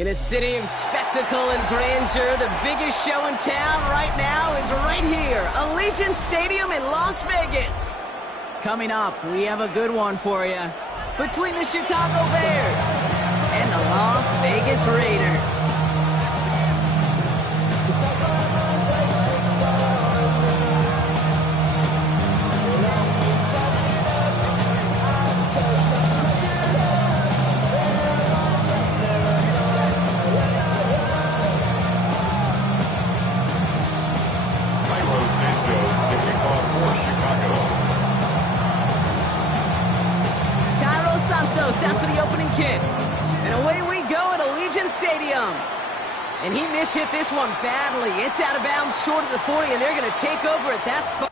In a city of spectacle and grandeur, the biggest show in town right now is right here, Allegiant Stadium in Las Vegas. Coming up, we have a good one for you. Between the Chicago Bears and the Las Vegas Raiders. Santos out for the opening kick. And away we go at Allegiant Stadium. And he mishit this one badly. It's out of bounds short of the 40, and they're going to take over at that spot.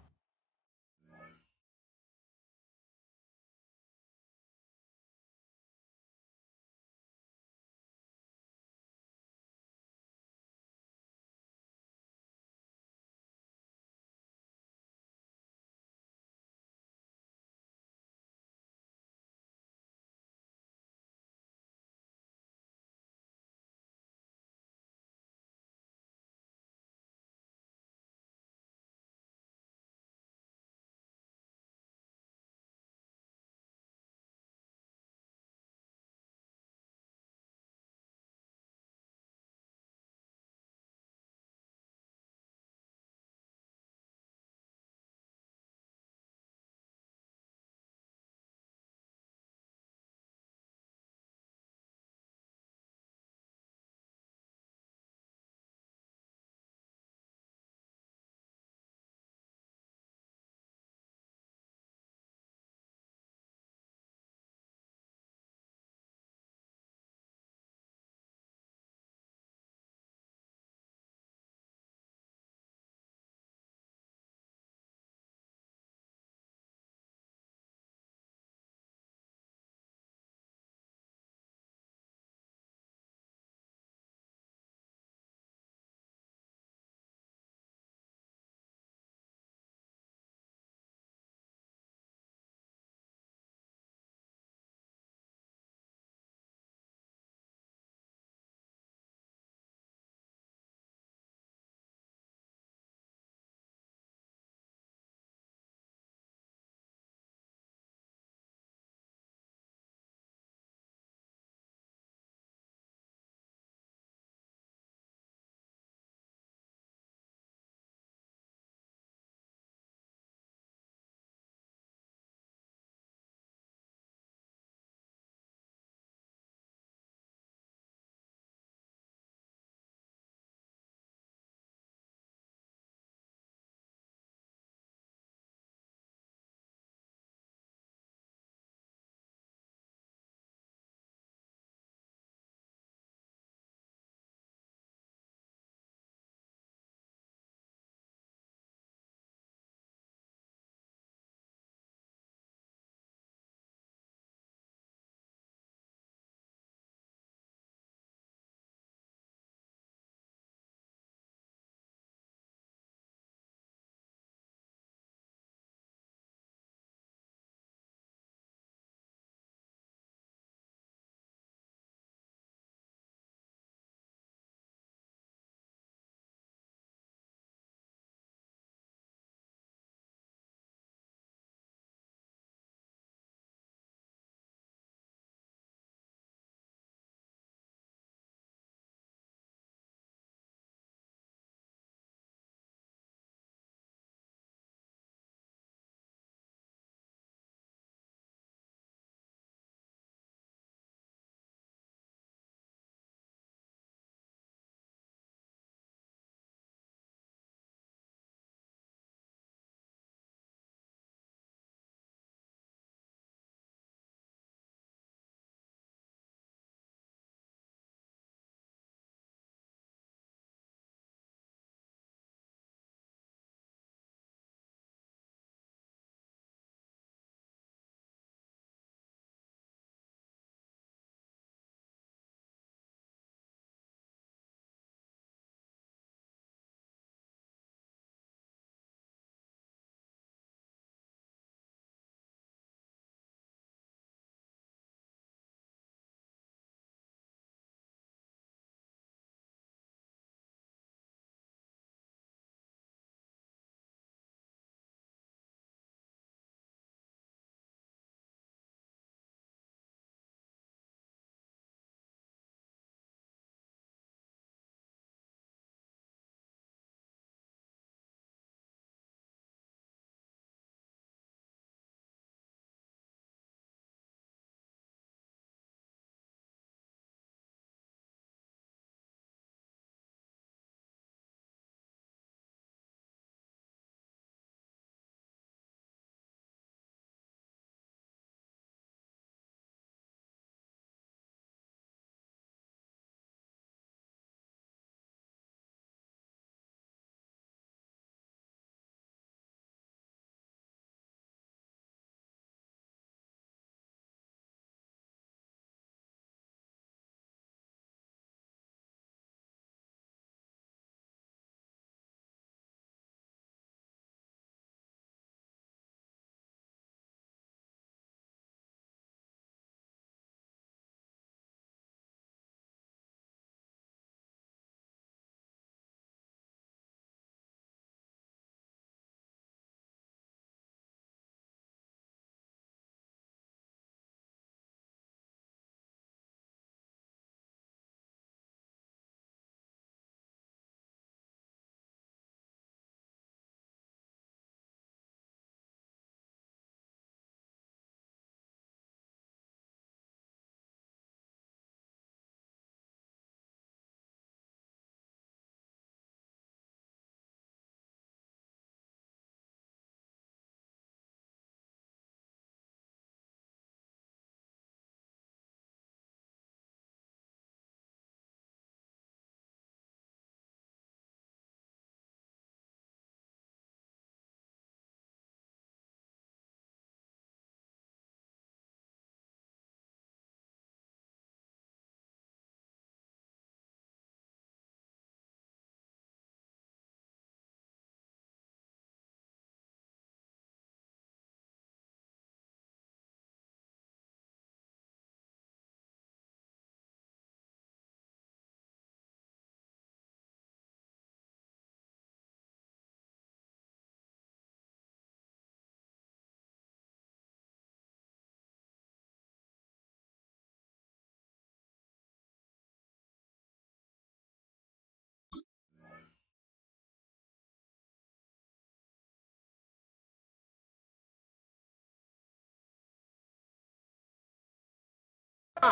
So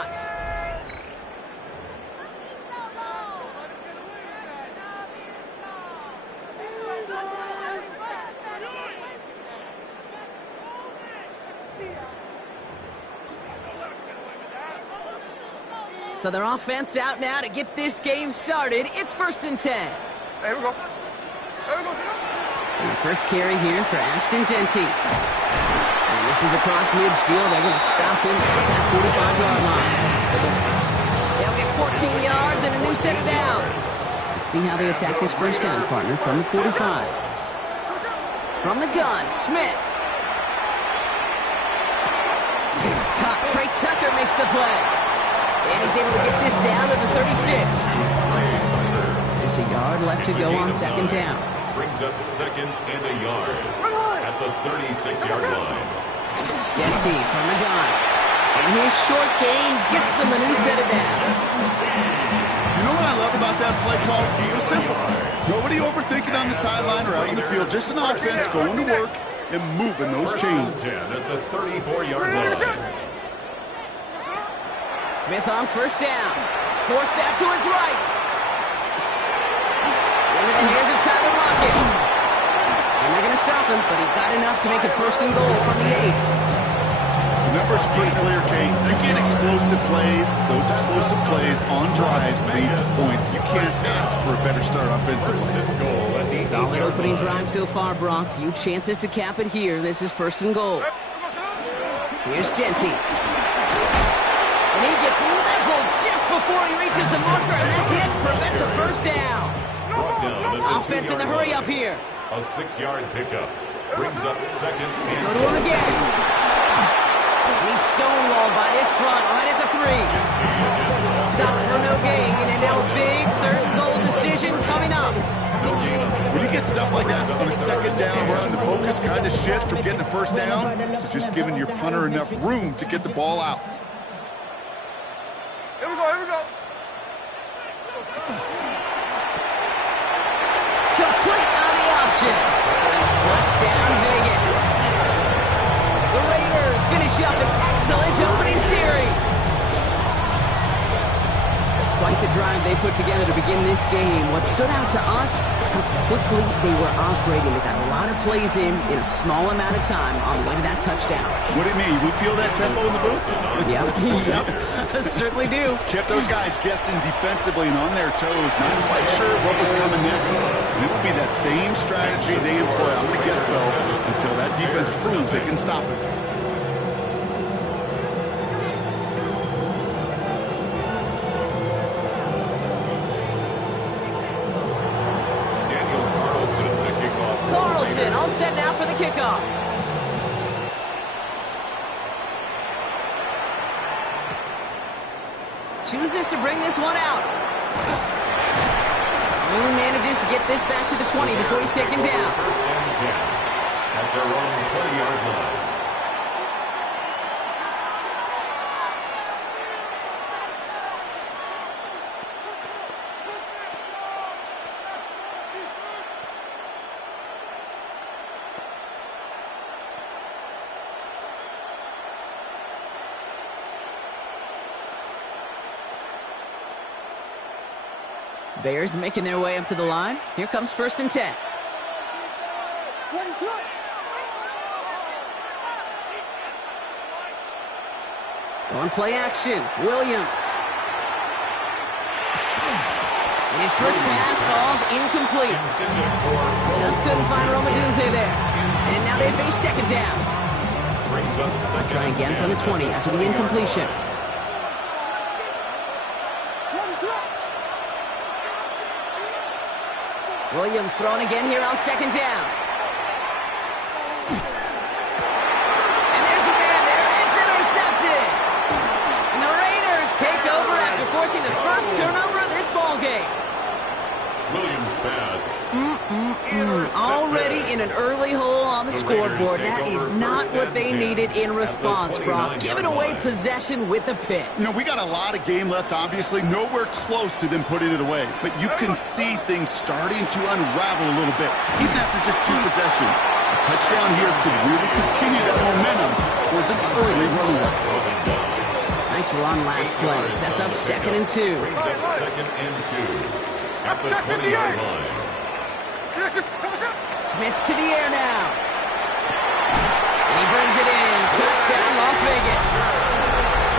their offense out now to get this game started. It's 1st and 10. Hey, here we go. And the first carry here for Ashton Genty. And this is across midfield. They're going to stop him at that 45-yard line. They'll get 14 yards and a new set of downs. Let's see how they attack this first down, partner, from the 45. From the gun, Smith. Caught. Trey Tucker makes the play. And he's able to get this down to the 36. Just a yard left to go on 2nd down. Brings up 2nd and a yard at the 36-yard line. Genty from the gun. And his short gain gets them a new set of downs. You know what I love about that play call? It was simple. Nobody overthinking on the sideline or out in the field. Just an offense going to work and moving those chains. 10 at the 34-yard line. Smith on 1st down. Forced out to his right. Into the hands of Tyler Lockett. And they're going to stop him, but he got enough to make it 1st and goal from the 8. The numbers are pretty clear, Case. You get explosive plays. Those explosive plays on drives lead to points. You can't ask for a better start offensively. Solid opening drive so far, Brock. Few chances to cap it here. This is 1st and goal. Here's Genty. And he gets leveled just before he reaches the marker, and that hit prevents a 1st down. Offense in the hurry up here. A 6-yard pickup. Brings up 2nd and Go to him again. And he's stonewalled by this front right at the 3. Stop for no gain, and now a big 3rd and goal decision coming up. When you get stuff like that on a 2nd down run, the focus kind of shifts from getting a 1st down to just giving your punter enough room to get the ball out. Here we go, here we go. Complete on the option. Touchdown, Vegas. The Raiders finish up an excellent opening series. Quite the drive they put together to begin this game. What stood out to us, how quickly they were operating. They got a lot of plays in a small amount of time on the way to that touchdown. What do you mean? We feel that tempo in the booth? Yep. Certainly do. Kept those guys guessing defensively and on their toes, not quite sure what was coming next. And it will be that same strategy they employ, I'm going to guess so, until that defense proves they can stop it. Carlson all set now for the kickoff. Chooses to bring this one out. Only manages to get this back to the 20 before he's taken down. 1st and 10 at their own 20-yard line. Bears making their way up to the line. Here comes 1st and 10. On play action, Williams. And his first pass falls incomplete. Just couldn't find Romadunze there. And now they face 2nd down. They'll try again from the 20 after the incompletion. Williams thrown again here on 2nd down. And there's a man there. It's intercepted. And the Raiders take over after forcing the first turnover of this ball game. Williams pass. Already in an early hole on the scoreboard. That is not what they needed in response, Brock. Giving away possession with a pick. You know, we got a lot of game left, obviously. Nowhere close to them putting it away. But you can see things starting to unravel a little bit, even after just 2 possessions. A touchdown here could really continue that momentum towards an early runaway. Nice run last play. Sets up 2nd and 2. Brings up 2nd and 2 at the 20-yard line. Smith to the air now. And he brings it in. Touchdown, Las Vegas.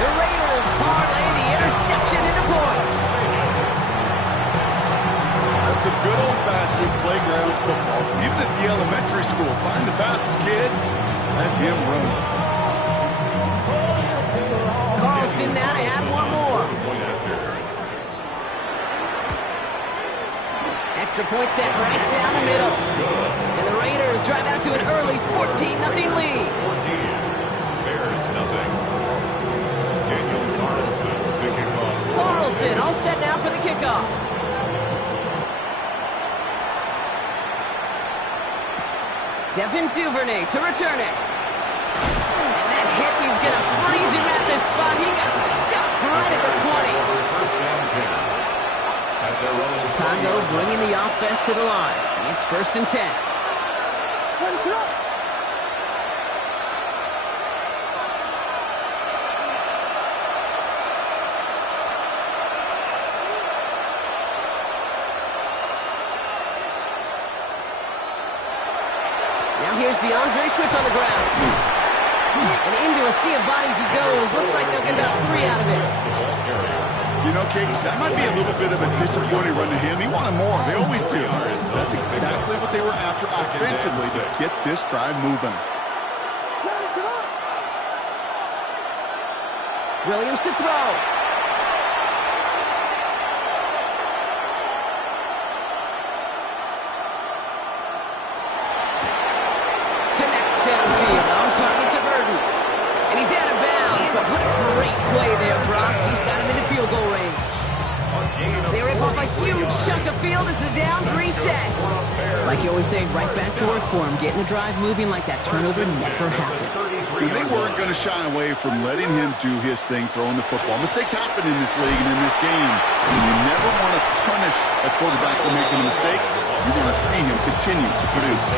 The Raiders parlay the interception into points. That's some good old-fashioned playground football. Even at the elementary school, find the fastest kid, let him run. Carlson now to add one more. Extra point set right down the middle. And the Raiders drive out to an early 14-0 lead. 14. Bears nothing. Daniel Carlson to kick off. Carlson all set now for the kickoff. Devin Duvernay to return it. And that hit, he's going to freeze him at this spot. He got stuck right at the 20. First down 10. At their own Chicago bringing the offense to the line. It's 1st and 10. Now here's DeAndre Swift on the ground. And into a sea of bodies he goes. Looks like they'll get about 3 out of it. You know, Kate, that might be a little bit of a disappointing run to him. He wanted more. They always do. That's exactly what they were after offensively to get this drive moving. Williams to throw. Connects downfield. On target to Burton. And he's out of bounds, but what a great play there, Brock. He's got him into field goal range. They rip off a huge chunk of field as the downs reset. It's like you always say, right back to work for him, getting the drive moving like that turnover never happened. They weren't going to shy away from letting him do his thing, throwing the football. Mistakes happen in this league and in this game. And you never want to punish a quarterback for making a mistake. You want to see him continue to produce.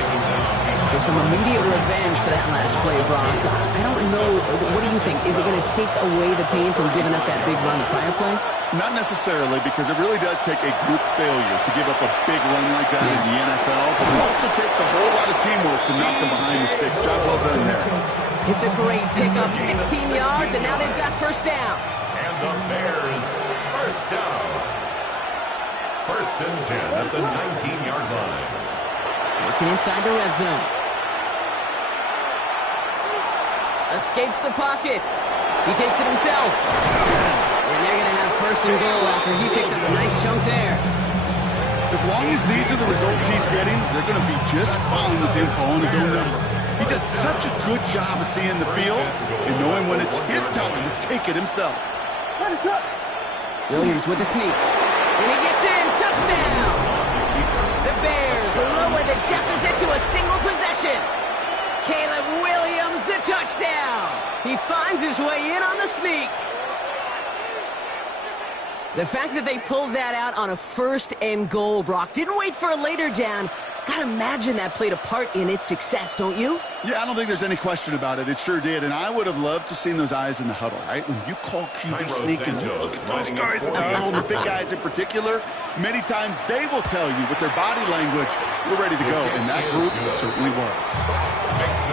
So some immediate revenge for that last play, Brock. I don't know. What do you think? Is it going to take away the pain from giving up that big run the prior play? Not necessarily, because it really does take a group failure to give up a big run like that in the NFL. But it also takes a whole lot of teamwork to knock them behind the sticks. Job well done there. It's a great pickup, 16 yards, and now they've got 1st down. And the Bears, 1st down. 1st and 10 at the 19-yard line. Looking inside the red zone. Escapes the pocket. He takes it himself. And they're going to have 1st and goal after he picked up a nice chunk there. As long as these are the results he's getting, they're going to be just fine with him calling his own number. He does such a good job of seeing the field and knowing when it's his time to take it himself. Williams with a sneak. And he gets in. Touchdown! The Bears lower the deficit to a single possession. Caleb Williams, the touchdown. He finds his way in on the sneak. The fact that they pulled that out on a 1st and goal, Brock, didn't wait for a later down. Gotta imagine that played a part in its success, don't you? Yeah, I don't think there's any question about it. It sure did, and I would have loved to seen those eyes in the huddle, right? When you call QB sneak and you look at those guys, and the big guys in particular, many times they will tell you with their body language, we're ready to go, and that group certainly was.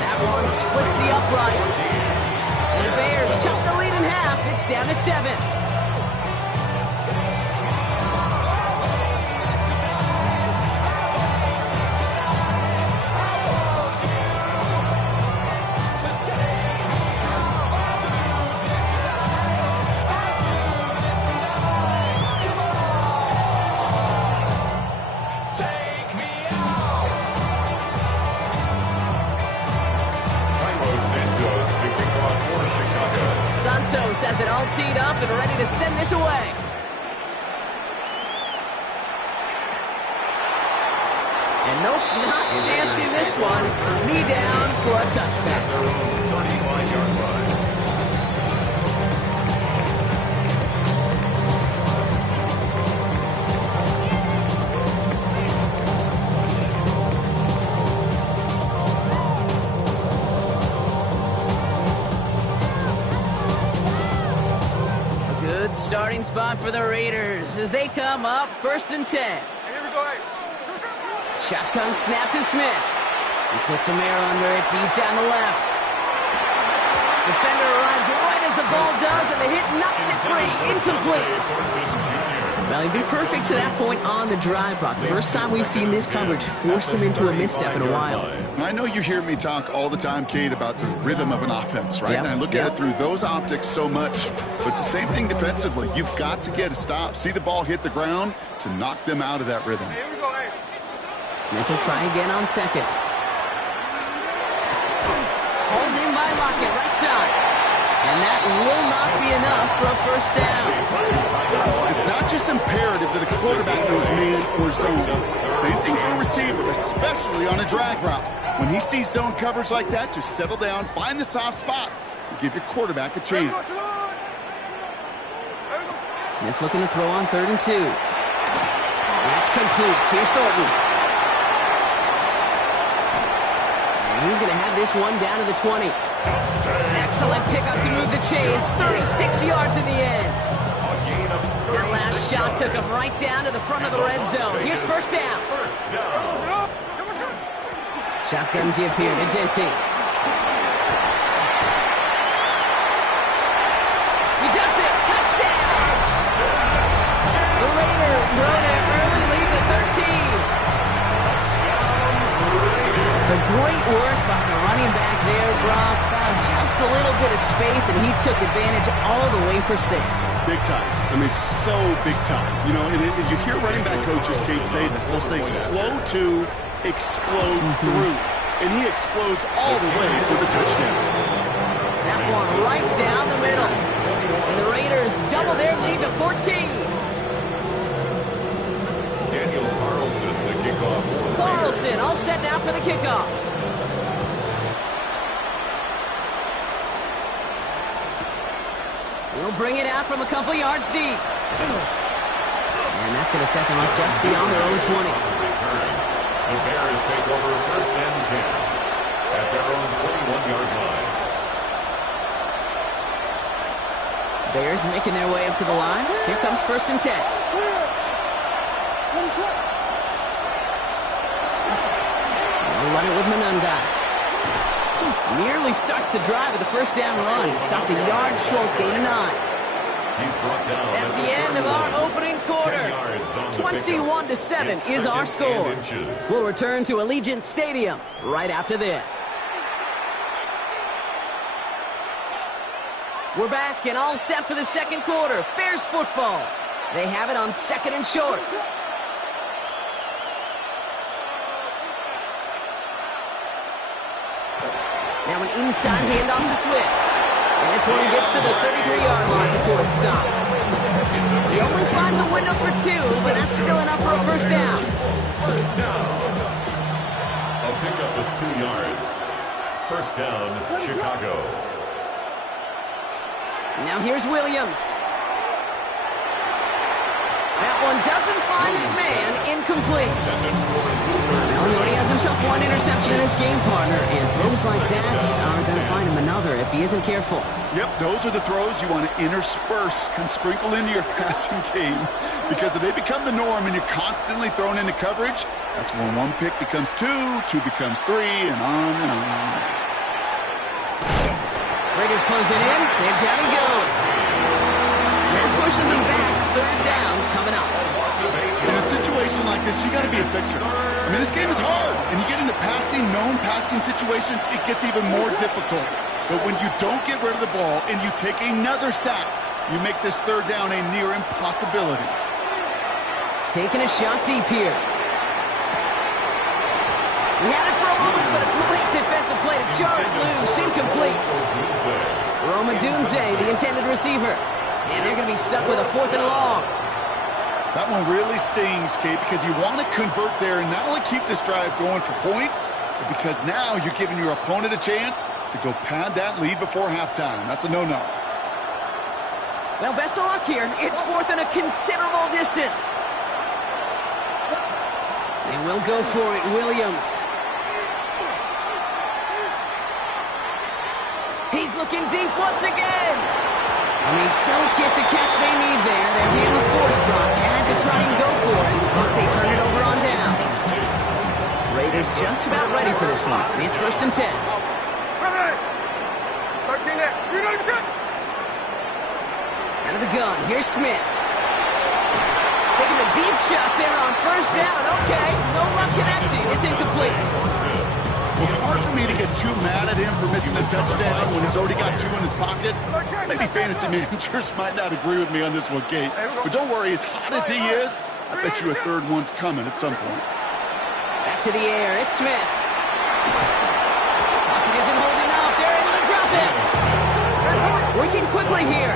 That one splits the uprights. And the Bears chop the lead in half. It's down to 7. Santos has it all teed up and ready to send this away. And nope, not chancing this one. Knee down for a touchback. 35-yard line. spot for the Raiders as they come up 1st and 10. Shotgun snap to Smith. He puts a mirror under it deep down the left. Defender arrives right as the ball does, and the hit knocks it free. Incomplete. Well, he'd be perfect to that point on the drive, Brock. First time we've seen this coverage force him into a misstep in a while. I know you hear me talk all the time, Kate, about the rhythm of an offense, right? Yep. And I look at it through those optics so much. But it's the same thing defensively. You've got to get a stop, see the ball hit the ground to knock them out of that rhythm. Smith will try again on second. Hold in by Lockett, right side. And that will not be enough for a first down. It's not just imperative that a quarterback knows man or zone. Same thing for a receiver, especially on a drag route. When he sees zone coverage like that, just settle down, find the soft spot, and give your quarterback a chance. Smith looking to throw on 3rd and 2. That's complete. Here's Thornton. And he's going to have this one down to the 20. Excellent pickup to move the chains. 36 yards in the end. That last shot took him right down to the front of the red zone. Here's first down. Shotgun give here to Genty. He does it. Touchdown. The Raiders throw their early lead to 13. So great work by the running back there, Brock. Found just a little bit of space, and he took advantage all the way for 6. Big time. I mean, so big time. You know, and you hear running back coaches, Kate, say this. They'll say slow to explode through. And he explodes all the way for the touchdown. That one right down the middle. And the Raiders double their lead to 14. Carlson all set now for the kickoff. We'll bring it out from a couple yards deep. And that's going to set them up just beyond their own 20. The Bears take over 1st and 10 at their own 21-yard line. Bears making their way up to the line. Here comes 1st and 10. They'll run it with Manunga. Nearly starts the drive with a first down run. Stopped a yard short, gain of 9. He's brought down. That's the end of our opening quarter. 21-7 is our score. We'll return to Allegiant Stadium right after this. We're back and all set for the second quarter. Bears football. They have it on 2nd and short. Now an inside handoff to Swift. And this one gets to the 33-yard line before it's stopped. He only finds a window for 2, but that's still enough for a first down. First down. A pickup of 2 yards. First down, Chicago. Now here's Williams. That one doesn't find his man. Incomplete. Well, he already has himself one interception in his game, partner, and throws like that are going to find him another if he isn't careful. Yep, those are the throws you want to intersperse and sprinkle into your passing game, because if they become the norm and you're constantly thrown into coverage, that's when 1 pick becomes 2, 2 becomes 3, and on and on. Raiders close it in. There down he goes. That pushes him back. 3rd down coming up. In a situation like this, you got to be a fixer. I mean, this game is hard, and you get into known passing situations, it gets even more difficult. But when you don't get rid of the ball and you take another sack, you make this 3rd down a near impossibility. Taking a shot deep here. We had it for a moment, but a great defensive play to jar it loose. Incomplete. Roma Dunze, the intended receiver. And they're going to be stuck with a 4th and long. That one really stings, Kate, because you want to convert there and not only keep this drive going for points, but because now you're giving your opponent a chance to go pad that lead before halftime. That's a no-no. Well, best of luck here. It's 4th and a considerable distance. They will go for it, Williams. He's looking deep once again. And they don't get the catch they need there. Their hand was forced, Brock. Had to try and go for it, but they turn it over on downs. Raiders just about ready for this one. It's 1st and 10. Out of the gun, here's Smith. Taking a deep shot there on 1st down. Okay, no luck connecting. It's incomplete. Well, it's hard for me to get too mad at him for missing a touchdown when he's already got 2 in his pocket. Maybe fantasy managers might not agree with me on this one, Kate. But don't worry, as hot as he is, I bet you a 3rd one's coming at some point. Back to the air, it's Smith. Pocket isn't holding up. They're able to drop it. Working quickly here.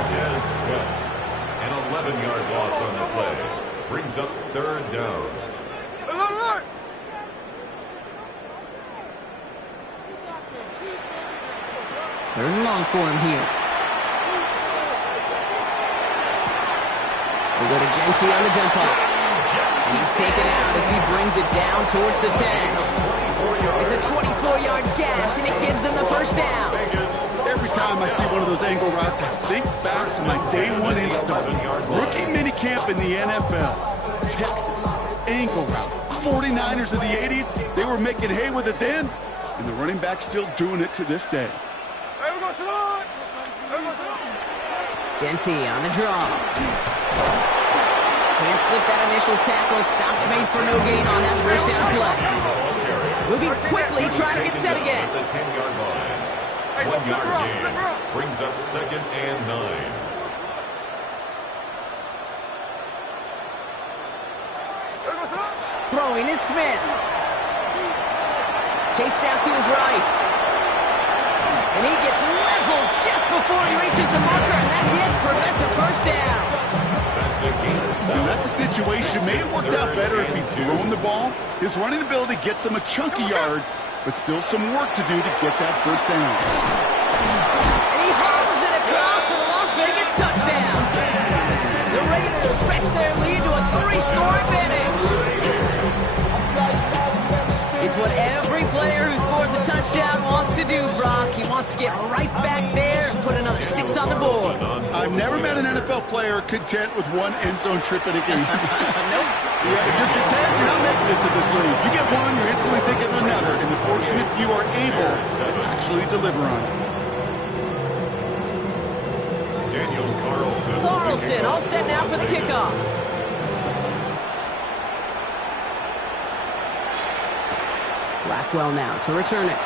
An 11-yard loss on the play. Brings up 3rd down. 3rd and long for him here. They go to Gente on the jump off. He's taken out as he brings it down towards the 10. It's a 24-yard gash, and it gives them the 1st down. Every time I see one of those angle routes, I think back to my day 1 install. Rookie minicamp in the NFL. Texas, angle route. 49ers of the 80s, they were making hay with it then, and the running back's still doing it to this day. Gente on the draw. Can't slip that initial tackle. Stops made for no gain on that 1st down play. Moving quickly, trying to get set again. The 10-yard line. 1-yard gain. Brings up 2nd and 9. Throwing is Smith. Chased out to his right. And he gets leveled just before he reaches the marker, and that hit prevents a 1st down. Now, that's a situation. May have worked out better if he'd thrown the ball. His running ability gets him a chunk of yards, but still some work to do to get that 1st down. And he hauls it across for the Las Vegas touchdown. The Raiders stretch their lead to a 3-score advantage. It's what every player who scores a touchdown wants to do, Brock. He wants to get right back there and put another 6 on the board. I've never met an NFL player content with 1 end zone trip in a game. Nope. Yeah, if you're content, you're not making it to this league. You get 1, you're instantly thinking of another, and the fortunate few are able to actually deliver on it. Daniel Carlson. Carlson all set now for the kickoff. Blackwell now to return it.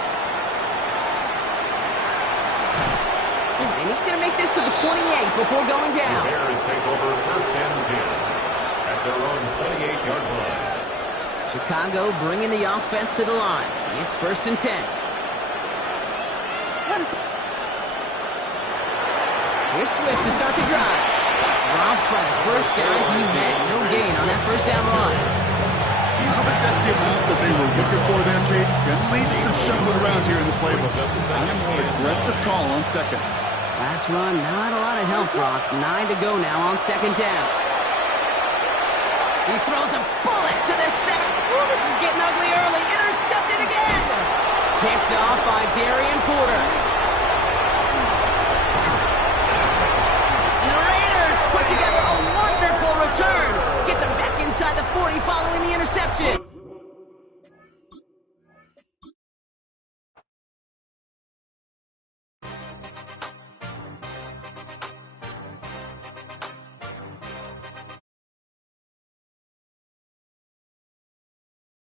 And he's going to make this to the 28 before going down. The Bears take over 1st and 10 at their own 28-yard line. Chicago bringing the offense to the line. It's 1st and 10. Here's Swift to start the drive. Robbed by the 1st guy he met. No gain on that 1st down run. I don't think that's the amount that they were looking for there, Kate. Gonna lead to some shuffling around here in the playbook. Aggressive call on 2nd. Last run, not a lot of help, Brock. 9 to go now on 2nd down. He throws a bullet to the center. Ooh, this is getting ugly early. Intercepted again. Picked off by Darian Porter.